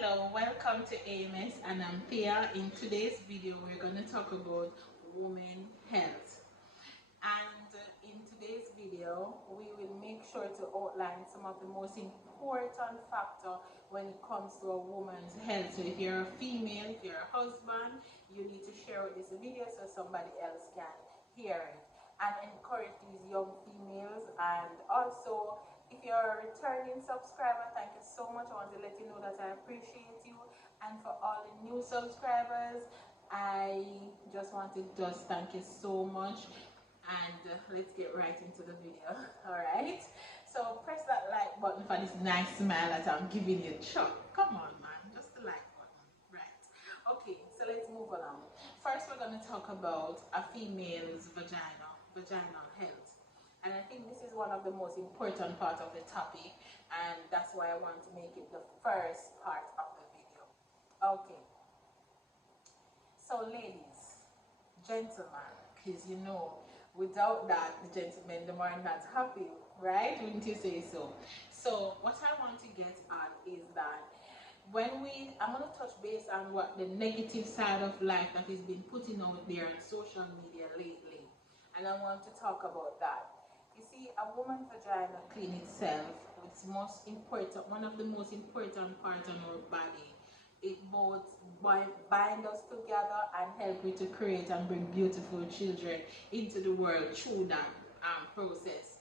Hello, welcome to AMS and I'm Thea. In today's video we're going to talk about women health. And in today's video we will make sure to outline some of the most important factors when it comes to a woman's health. So if you're a female, if you're a husband, you need to share this video so somebody else can hear it. And encourage these young females, and also if you're a returning subscriber, thank you so much. I want to let you know that I appreciate you. And for all the new subscribers, I just want to thank you so much. And let's get right into the video. Alright? So press that like button for this nice smile that I'm giving you. Chuck, come on man, just the like button. Right. Okay, so let's move along. First we're going to talk about a female's vaginal health. And I think this is one of the most important parts of the topic, and that's why I want to make it the first part of the video. Okay. So ladies, gentlemen, because you know, without that, the gentlemen, they are not happy, right? Wouldn't you say so? So what I want to get at is that I'm going to touch base on what the negative side of life that is being putting out there on social media lately. And I want to talk about that. You see, a woman's vagina clean itself, it's most important, one of the most important parts on our body. It both bind us together and help me to create and bring beautiful children into the world through that process.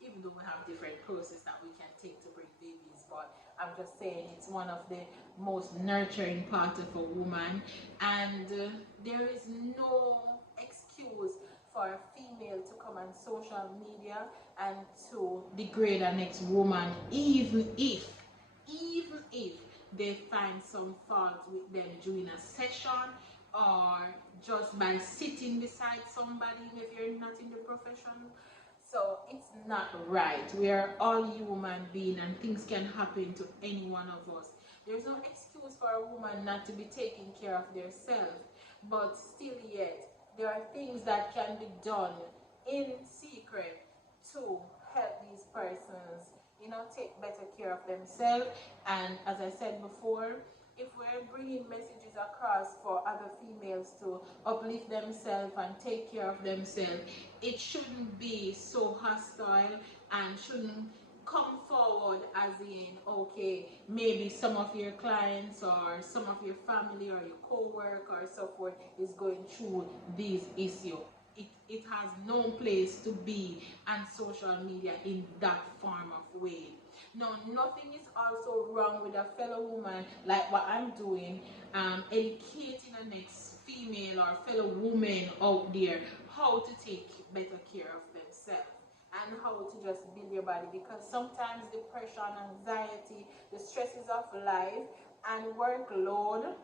Even though we have different processes that we can take to bring babies, but I'm just saying it's one of the most nurturing parts of a woman, and there is no excuse for a female to come on social media and to degrade a next woman, even if they find some fault with them during a session, or just by sitting beside somebody if you're not in the profession. So it's not right. We are all human beings and things can happen to any one of us. There's no excuse for a woman not to be taking care of themselves, but still yet there are things that can be done in secret to help these persons, take better care of themselves. And as I said before, if we're bringing messages across for other females to uplift themselves and take care of themselves, it shouldn't be so hostile and shouldn't come forward as in, okay, maybe some of your clients or some of your family or your co-worker or so forth is going through these issues. It has no place to be on social media in that form of way. No, nothing is also wrong with a fellow woman like what I'm doing, educating the next female or fellow woman out there how to take better care of themselves and how to just build your body, because sometimes depression, anxiety, the stresses of life and workload,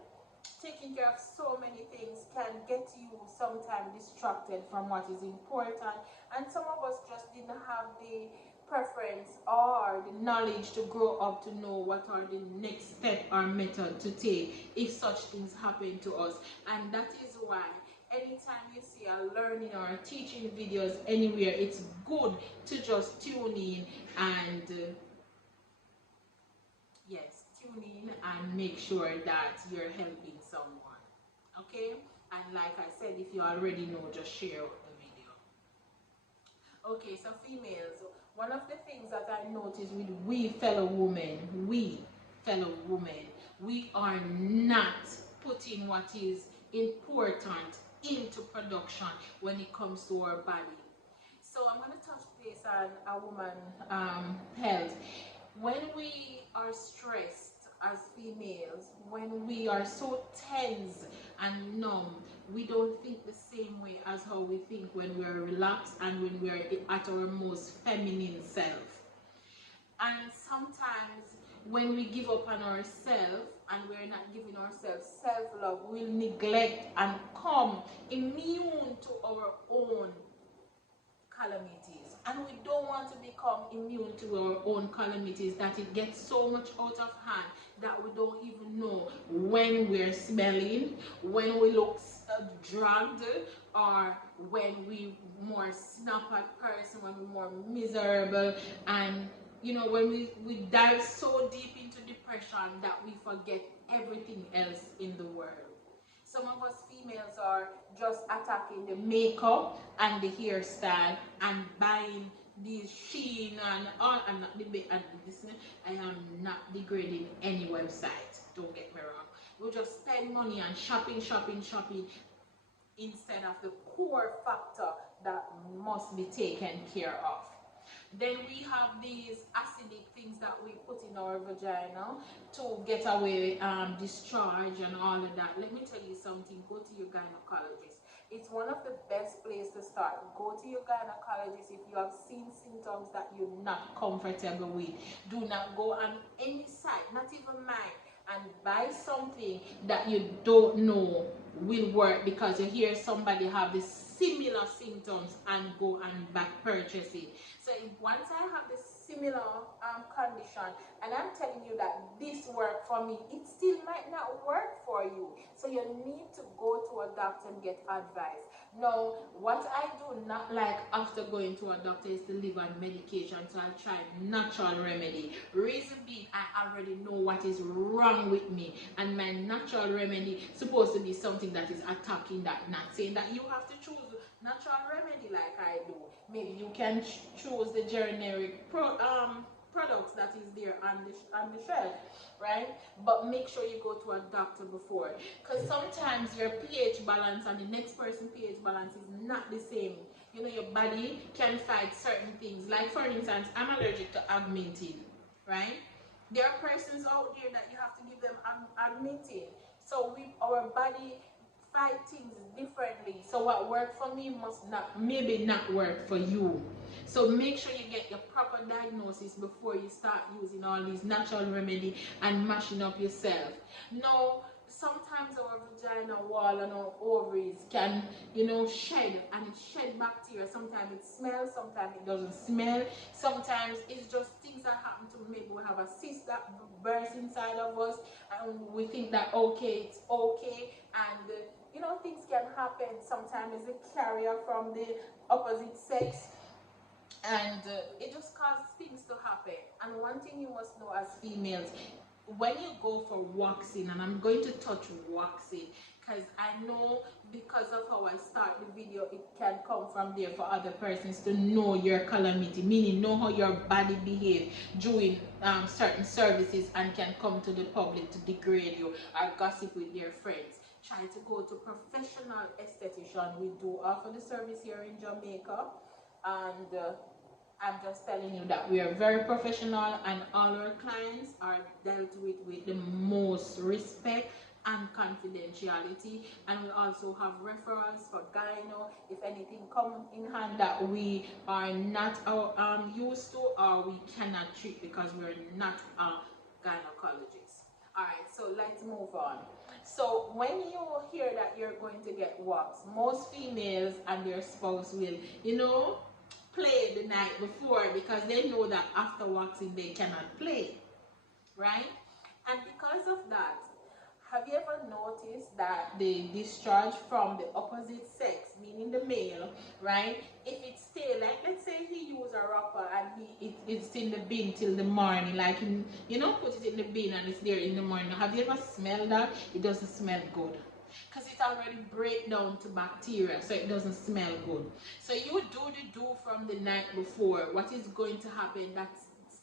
taking care of so many things can get you sometimes distracted from what is important. And some of us just didn't have the preference or the knowledge to grow up to know what are the next step or method to take if such things happen to us. And that is why anytime you see a learning or a teaching videos anywhere, it's good to just tune in and tune in and make sure that you're helping someone. Okay? And like I said, if you already know, just share the video. Okay, so females, one of the things that I noticed with we fellow women, we are not putting what is important into production when it comes to our body. So I'm going to touch base on a woman health. When we are stressed as females, when we are so tense and numb, we don't think the same way as how we think when we are relaxed and when we are at our most feminine self. And sometimes when we give up on ourselves and we're not giving ourselves self-love, we'll neglect and come immune to our own calamities. And we don't want to become immune to our own calamities, that it gets so much out of hand that we don't even know when we're smelling, when we look drugged, or when we more snap at person, when we're more miserable, and when we dive so deep into depression depression that we forget everything else in the world. Some of us females are just attacking the makeup and the hairstyle and buying these Shein and all. I'm not I am not degrading any website. Don't get me wrong. We just spend money on shopping, shopping, shopping instead of the core factor that must be taken care of. Then we have these acidic things that we put in our vagina to get away discharge and all of that. Let me tell you something. Go to your gynecologist. It's one of the best places to start. Go to your gynecologist if you have seen symptoms that you're not comfortable with. Do not go on any site, not even mine, and buy something that you don't know will work because you hear somebody have the similar symptoms and go and back purchase it. So once I have the similar condition and I'm telling you that this worked for me, it still might not work for you. So you need to go to a doctor and get advice. Now, what I do not like after going to a doctor is to live on medication, so I try natural remedy. Reason being, I already know what is wrong with me, and my natural remedy is supposed to be something that is attacking that. Not saying that you have to choose natural remedy like I do. Maybe you can choose the generic products that is there on the shelf, right? But make sure you go to a doctor before, because sometimes your pH balance and the next person's pH balance is not the same. You know, your body can fight certain things. Like for instance, I'm allergic to augmentin, right? There are persons out there that you have to give them augmentin. So our body fight things differently. So what worked for me must not, maybe not work for you. So make sure you get your proper diagnosis before you start using all these natural remedy and mashing up yourself. Now, sometimes our vagina wall and our ovaries can, shed, and it shed bacteria. Sometimes it smells, sometimes it doesn't smell. Sometimes it's just things that happen to, maybe we have a cyst that bursts inside of us and we think that okay, it's okay, and things can happen. Sometimes it's a carrier from the opposite sex, and it just causes things to happen. And one thing you must know as females, when you go for waxing, and I'm going to touch waxing because I know because of how I start the video, it can come from there for other persons to know your calamity, meaning know how your body behaves during certain services and can come to the public to degrade you or gossip with their friends. Try to go to professional esthetician. We do offer the service here in Jamaica, and I'm just telling you that we are very professional, and all our clients are dealt with the most respect and confidentiality. And we also have referrals for gyno if anything comes in hand that we are not used to or we cannot treat because we're not gynecologists. Alright, so let's move on. So when you hear that you're going to get waxed, most females and their spouse will, play the night before because they know that after waxing they cannot play, right? And because of that, have you ever noticed that the discharge from the opposite sex, meaning the male, right? If it stay, like let's say he used a rapper and it's in the bin till the morning, like put it in the bin and it's there in the morning. Have you ever smelled that? It doesn't smell good, because it already break down to bacteria, so it doesn't smell good. So you do the do from the night before. What is going to happen? That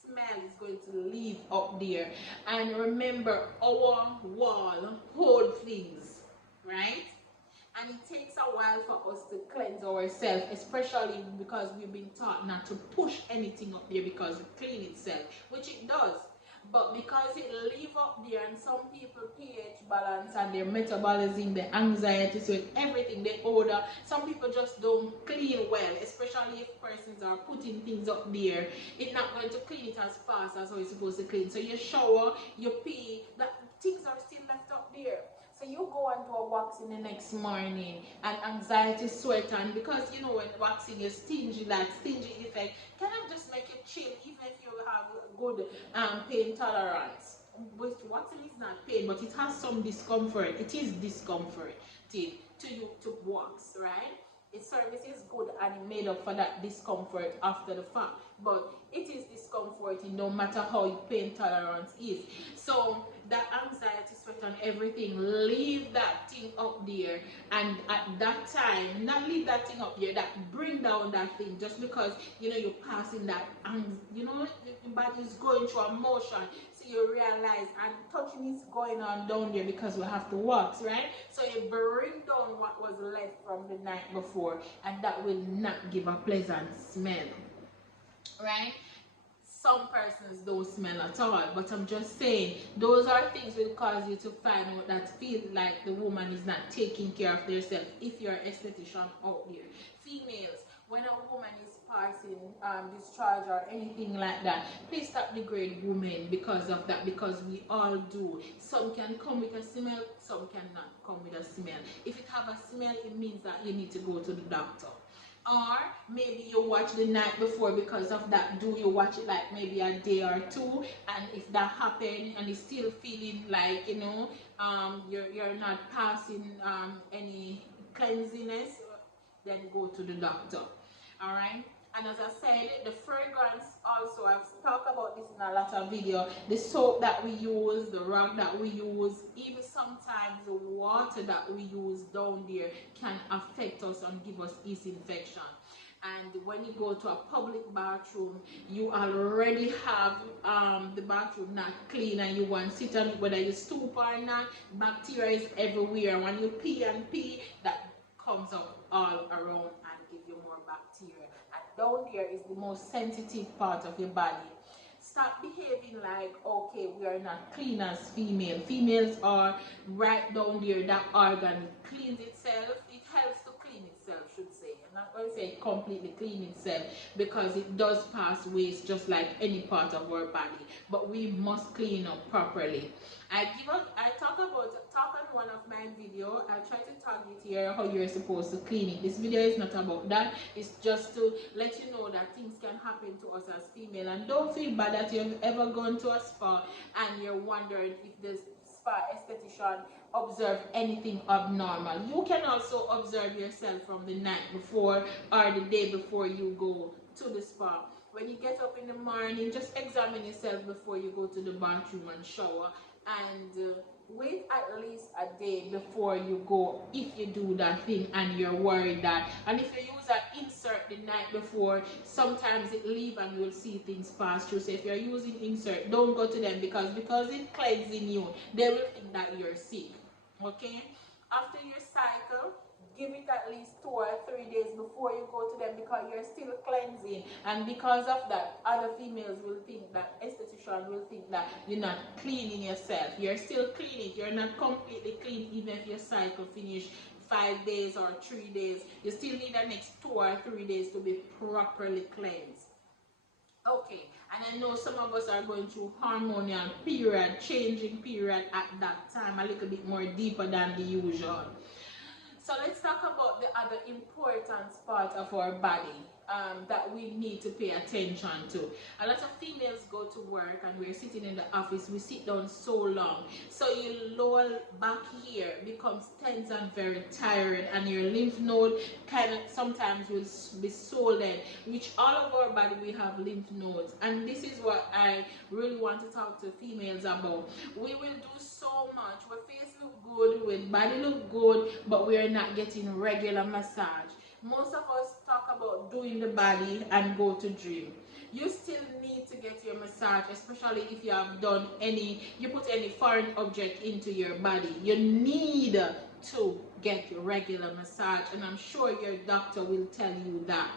smell is going to leave up there. And remember, our wall hold things, right? And it takes a while for us to cleanse ourselves, especially because we've been taught not to push anything up there because it cleans itself, which it does. But because it lives up there, and some people pH balance and their metabolism, their anxiety, so everything, the odor, some people just don't clean well, especially if persons are putting things up there. It's not going to clean it as fast as how it's supposed to clean. So you shower, you pee, that things are still left up there. So you go and do a waxing the next morning and anxiety sweat, and because when waxing is stingy, like stingy effect, kind of just make it chill even if you have good pain tolerance. With waxing is not pain, but it has some discomfort. It is discomfort to you to wax, right? its service is good and it made up for that discomfort after the fact, but it is discomforting no matter how your pain tolerance is. So that anxiety, sweat and everything, leave that thing up there, and at that time not leave that thing up there, that bring down that thing just because you're passing that, and your body is going through emotion, so you realize, and touching is going on down there because we have to walk, right? So you bring down what was left from the night before, and that will not give a pleasant smell, right? Some persons don't smell at all, but I'm just saying those are things will cause you to find out that feel like the woman is not taking care of themselves if you're an esthetician out there. Females, when a woman is passing discharge or anything like that, please stop degrade women because of that, because we all do. Some can come with a smell, some cannot come with a smell. If it have a smell, it means that you need to go to the doctor. Or maybe you watch the night before, because of that, do you watch it like maybe a day or two, and if that happened and it's still feeling like you're not passing any cleanliness, then go to the doctor. All right. And as I said, the fragrance also, I've talked about this in a lot of video, the soap that we use, the rag that we use, even sometimes the water that we use down there can affect us and give us yeast infection. And when you go to a public bathroom, you already have the bathroom not clean, and you want to sit on it, whether you stoop or not, bacteria is everywhere. When you pee and pee, that comes up all around and give you more bacteria. And down there is the most sensitive part of your body. Stop behaving like, okay, we are not clean as female. Females are right down there, that organ cleans itself. It helps to clean itself, should say. I'm not going to say completely clean itself, because it does pass waste just like any part of our body, but we must clean up properly. I talk on one of my video. I'll try to tag it here how you're supposed to clean it. This video is not about that. It's just to let you know that things can happen to us as female, and don't feel bad that you've ever gone to a spa and you're wondering if the spa esthetician observe anything abnormal. You can also observe yourself from the night before or the day before you go to the spa. When you get up in the morning, just examine yourself before you go to the bathroom and shower, and wait at least a day before you go if you do that thing and you're worried that. And if you use an insert the night before, sometimes it leave and you'll see things pass through. So if you're using insert, don't go to them, because it's cleansing you, they will think that you're sick. Okay, after your cycle, give it at least 2 or 3 days before you go to them, because you're still cleansing, and because of that, other females will think that, esthetician will think that you're not cleaning yourself. You're still cleaning, you're not completely clean. Even if your cycle finish 5 days or 3 days, you still need the next 2 or 3 days to be properly cleansed. Okay, and I know some of us are going through hormonal period, changing period at that time, a little bit more deeper than the usual. So let's talk about the other important part of our body that we need to pay attention to. A lot of females go to work and we're sitting in the office, we sit down so long, so your lower back here becomes tense and very tired, and your lymph node kind of sometimes will be swollen, which all of our body we have lymph nodes, and this is what I really want to talk to females about. We will do so much, our face look good, our body look good, but we are not getting regular massage. Most of us talk about doing the body and go to gym. You still need to get your massage, especially if you have done you put any foreign object into your body. You need to get regular massage, and I'm sure your doctor will tell you that.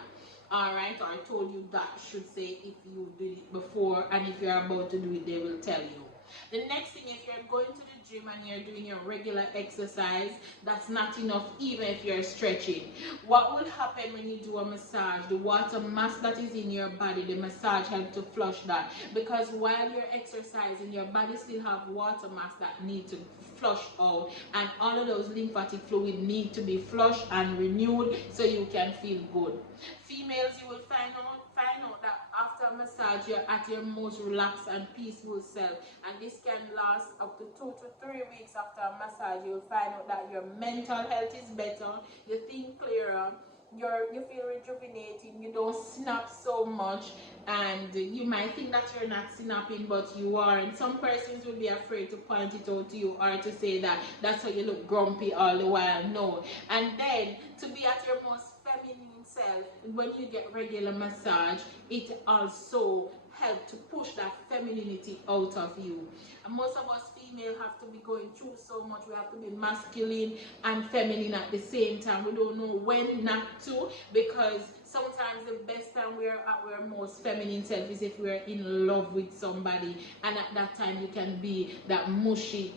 Alright, or I told you that, should say, if you did it before, and if you're about to do it, they will tell you. The next thing, if you're going to the gym and you're doing your regular exercise, that's not enough even if you're stretching. What will happen when you do a massage? The water mass that is in your body, the massage helps to flush that, because while you're exercising, your body still have water mass that need to flush out, and all of those lymphatic fluid need to be flushed and renewed so you can feel good. Females, you will find out that after a massage you're at your most relaxed and peaceful self, and this can last up to 2 to 3 weeks after a massage. You'll find out that your mental health is better, you think clearer, you feel rejuvenating, you don't snap so much, and you might think that you're not snapping, but you are. And some persons will be afraid to point it out to you or to say that that's how you look grumpy all the while. No. And then to be at your most feminine self, when you get regular massage, it also helps to push that femininity out of you. And most of us female have to be going through so much. We have to be masculine and feminine at the same time. We don't know when not to, because sometimes the best time we are at our most feminine self is if we are in love with somebody, and at that time you can be that mushy,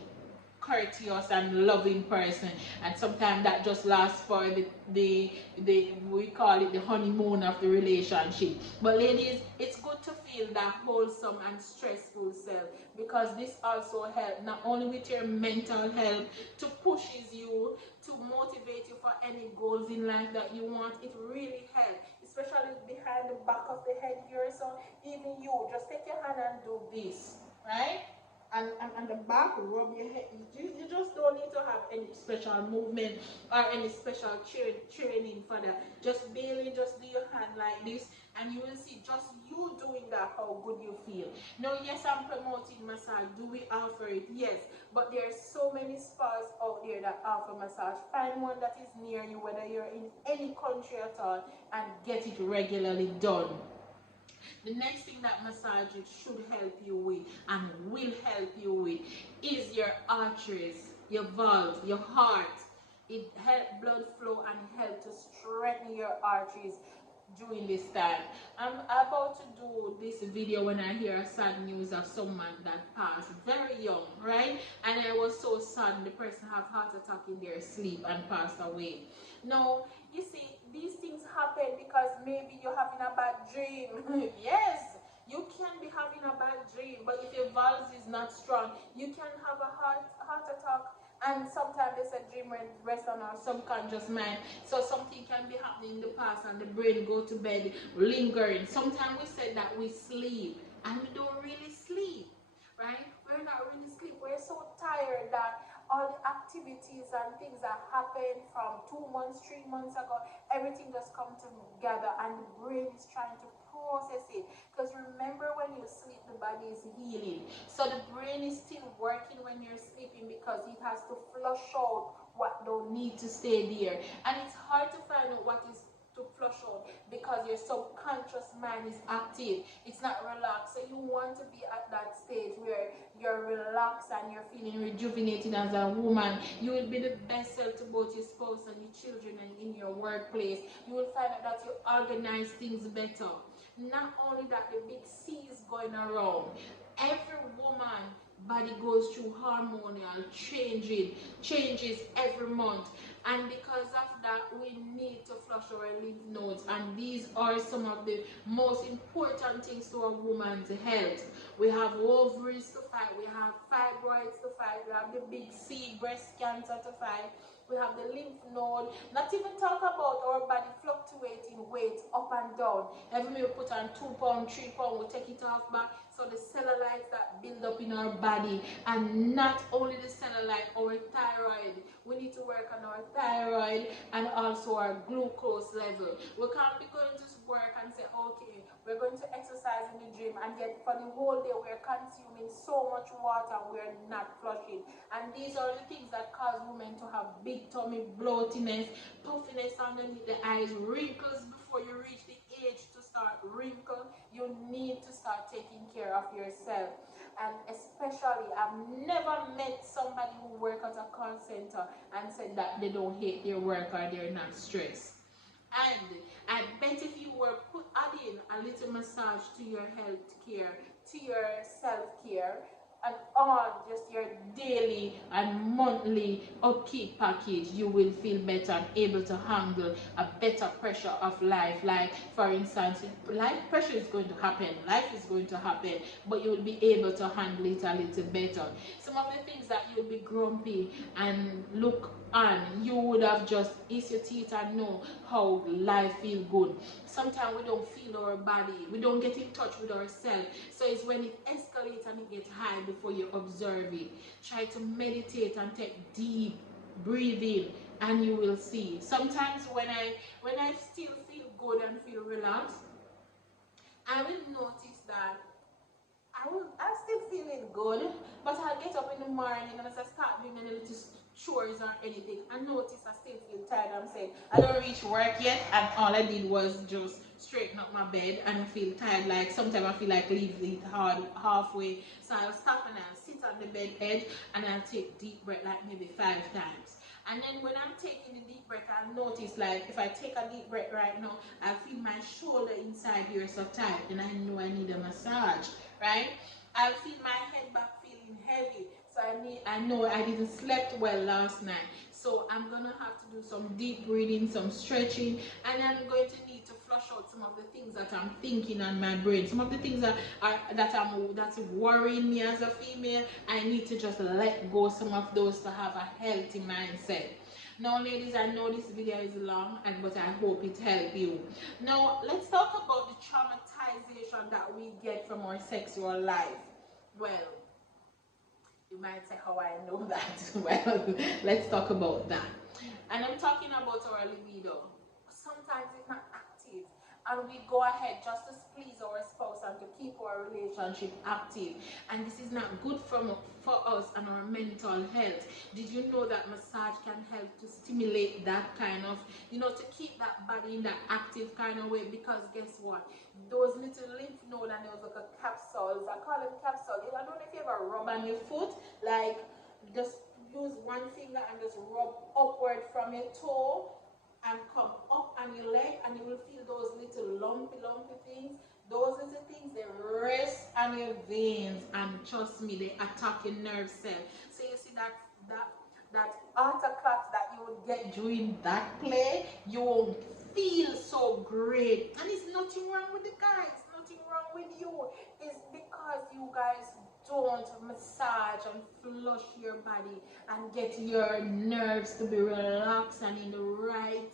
courteous and loving person, and sometimes that just lasts for the we call it the honeymoon of the relationship. But ladies, it's good to feel that wholesome and stressful self, because this also helps not only with your mental health, to pushes you, to motivate you for any goals in life that you want. It really helps, especially behind the back of the head here. So even you just take your hand and do this, right? And the back, rub your head. You just don't need to have any special movement or any special training for that. Just barely just do your hand like this, and you will see just you doing that how good you feel. Now, yes, I'm promoting massage. Do we offer it? Yes, but there are so many spas out there that offer massage. Find one that is near you, whether you're in any country at all, and get it regularly done. The next thing that massage should help you with and will help you with is your arteries, your valves, your heart. It helps blood flow and help to strengthen your arteries during this time. I'm about to do this video when I hear sad news of someone that passed very young, right? And I was so sad. The person have heart attack in their sleep and passed away. Now, you see, these things happen because maybe you're having a bad dream. Yes, you can be having a bad dream, but if your valves is not strong, you can have a heart attack. And sometimes they say dream rest on our subconscious mind. So something can be happening in the past and the brain go to bed lingering. Sometimes we say that we sleep and we don't really sleep, right? We're not really sleep. We're so tired that all the activities and things that happened from 2 months, 3 months ago, everything just come together and the brain is trying to process it. Because remember, when you sleep, the body is healing. So the brain is still working when you're sleeping, because it has to flush out what don't need to stay there. And it's hard to find out what is to flush out because your subconscious mind is active. It's not relaxed. So you want to be at that stage where you're relaxed and you're feeling rejuvenated as a woman. You will be the best self to both your spouse and your children and in your workplace. You will find out that you organize things better. Not only that, the big C is going around. Every woman body goes through hormonal changes every month, and because of that we need to flush our lymph nodes, and these are some of the most important things to a woman's health. We have ovaries to fight, we have fibroids to fight, we have the big C, breast cancer to fight, we have the lymph node. Not even talk about our body fluctuating weight up and down. Every time we put on 2 pounds, 3 pounds, we take it off back. So the cellulites that build up in our body, and not only the cellulite, our thyroid. We need to work on our thyroid and also our glucose level. We can't be going to work and say, okay, we're going to exercise in the gym, and yet for the whole day we're consuming so much water, we're not flushing. And these are the things that cause women to have big tummy, bloatiness, puffiness underneath the eyes, wrinkles before you reach the age to start wrinkle. You need to start taking care of yourself. And especially, I've never met somebody who works at a call center and said that they don't hate their work or they're not stressed. And I bet if you were adding a little massage to your health care, to your self-care, and on just your daily and monthly upkeep package, you will feel better and able to handle a better pressure of life. Like, for instance, life pressure is going to happen, life is going to happen, but you will be able to handle it a little better. Some of the things that you'll be grumpy and look on, you would have just ease your teeth and know how life feels good. Sometimes we don't feel our body, we don't get in touch with ourselves, so it's when it escalates and it gets high before you observe it. Try to meditate and take deep breathing and you will see. Sometimes when I still feel good and feel relaxed, I will notice that I'm still feeling good, but I'll get up in the morning and as I start doing any little chores or anything, I notice I still feel tired. I'm saying I don't reach work yet, and all I did was just straighten up my bed, and I feel tired. Like sometimes I feel like leaving it hard halfway, so I'll stop and I'll sit on the bed edge and I'll take deep breath like maybe 5 times. And then when I'm taking the deep breath, I'll notice like if I take a deep breath right now, I feel my shoulder inside here so tight, and I know I need a massage, right? I'll feel my head back feeling heavy, so I know I didn't slept well last night. So I'm gonna have to do some deep breathing, some stretching, and I'm going to need to flush out some of the things that I'm thinking on my brain, some of the things that's worrying me as a female. I need to just let go some of those to have a healthy mindset. Now, ladies, I know this video is long, but I hope it helped you. Now, let's talk about the traumatization that we get from our sexual life. Well, you might say how I know that. Well, let's talk about that. And I'm talking about our libido. Sometimes it's not active, and we go ahead just to please our spouse and to keep our relationship active, and this is not good for us and our mental health. Did you know that massage can help to stimulate that kind of, to keep that body in that active kind of way? Because guess what, those little lymph nodes and those little capsules, I call them capsules. I don't know if you ever rub on your foot, like just use one finger and just rub upward from your toe and come up on your leg, and you will feel those little lumpy things. Those little things, they rest on your veins, and trust me, they attack your nerve cell. So you see that autoclot that you would get during that play, you won't feel so great. And it's nothing wrong with the guys, nothing wrong with you. It's because you guys don't massage and flush your body and get your nerves to be relaxed and in the right,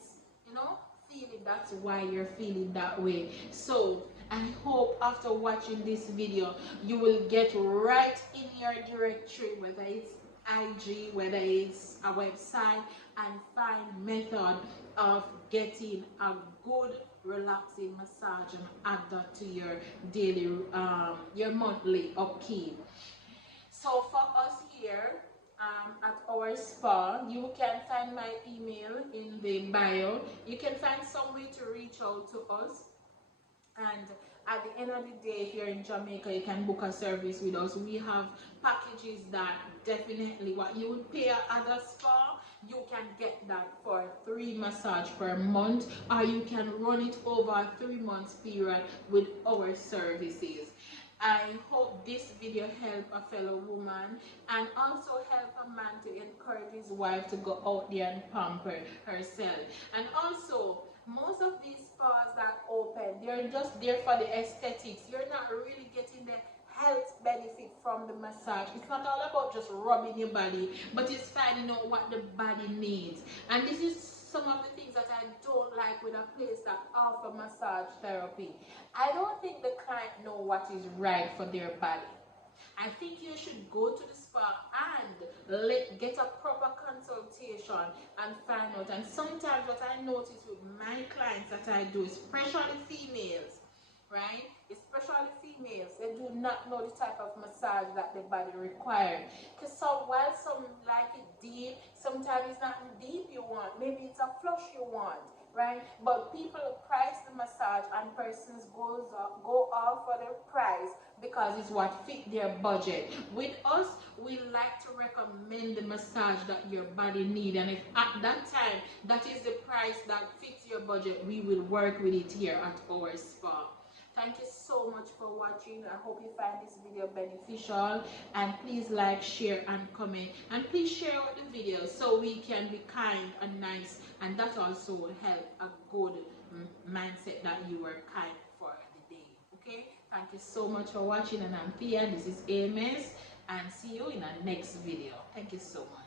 feeling. That's why you're feeling that way. So I hope after watching this video, you will get right in your directory, whether it's IG, whether it's a website, and find method of getting a good relaxing massage and add that to your daily your monthly upkeep. So for us here at our spa, you can find my email in the bio. You can find some way to reach out to us, and at the end of the day, if you're in Jamaica, you can book a service with us. We have packages that definitely what you would pay at a spa, you can get that for 3 massages per month, or you can run it over a 3-month period with our services. I hope this video helped a fellow woman, and also help a man to encourage his wife to go out there and pamper herself. And also, most of these spas that open, they're just there for the aesthetics. You're not really getting the health benefit from the massage. It's not all about just rubbing your body, but it's finding out what the body needs. And this is some of the things that I don't like with a place that offer massage therapy. I don't think the client know what is right for their body. I think you should go to the spa and get a proper consultation and find out. And sometimes what I notice with my clients that I do, especially females, right? Especially females, they do not know the type of massage that the body requires. Because while some like it deep, sometimes it's not deep you want. Maybe it's a flush you want, right? But people price the massage, and persons go off for the price because it's what fit their budget. With us, we like to recommend the massage that your body needs, and if at that time that is the price that fits your budget, we will work with it here at our spa. Thank you so much for watching. I hope you find this video beneficial, and please like, share, and comment, and please share out the video so we can be kind and nice, and that also will help a good mindset that you are kind for the day. Okay, thank you so much for watching, and I'm Thea. This is AMS, and see you in our next video. Thank you so much.